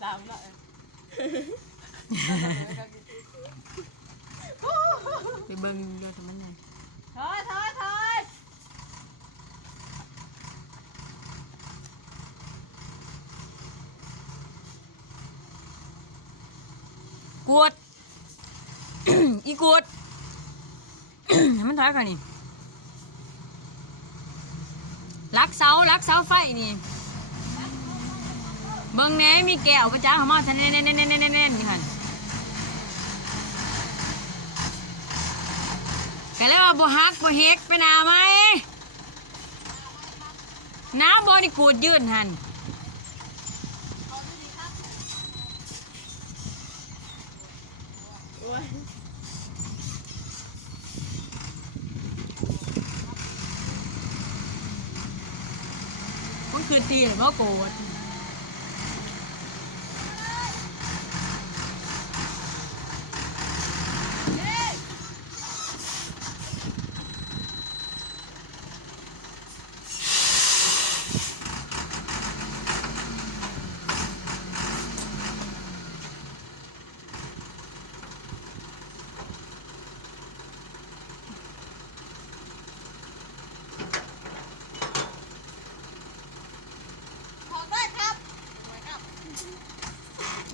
สาวเนาะไปเบิ่งเดี๋ยวทำมันยังถอยกวด อีกวด ให้มันถอยก่อนนี่ลักเสาไฟนี่เบิ่งแหน่มีแก้วประจ้างเขามาแน่นนี่ค่ะก็เลยว่าบ่ฮักบ่เฮกไปหนาไหมน้ำบ่นี่กูดยืนหันมันคือตีหรือว่าโกรธ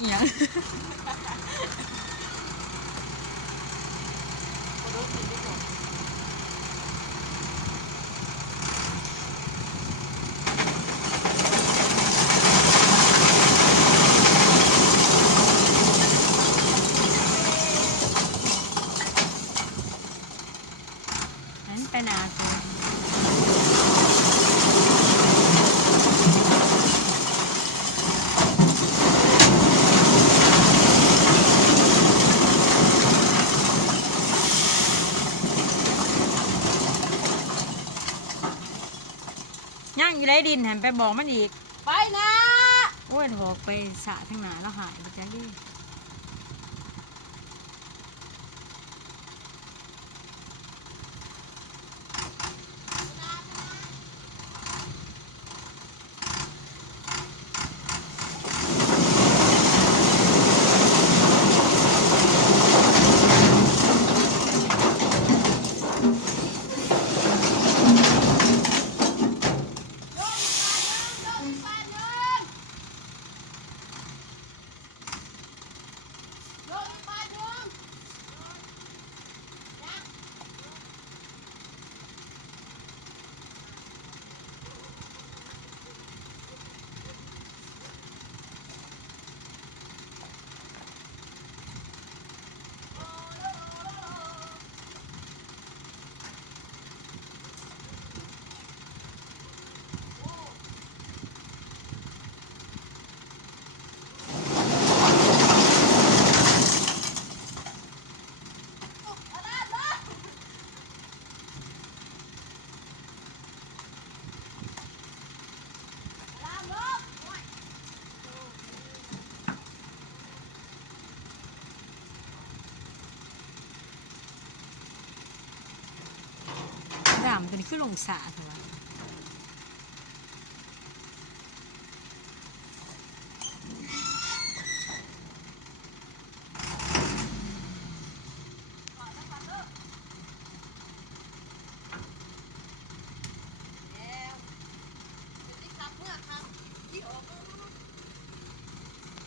อย่างนั้นไปนาตัวย่างอยู่ไรดินหันไปบอกมันอีกไปนะ โอ้ยถอกไปสะทั้งหนาแล้วหายไปจังดิด่ามตัวนี้ขึ้นลงสาถูกไหม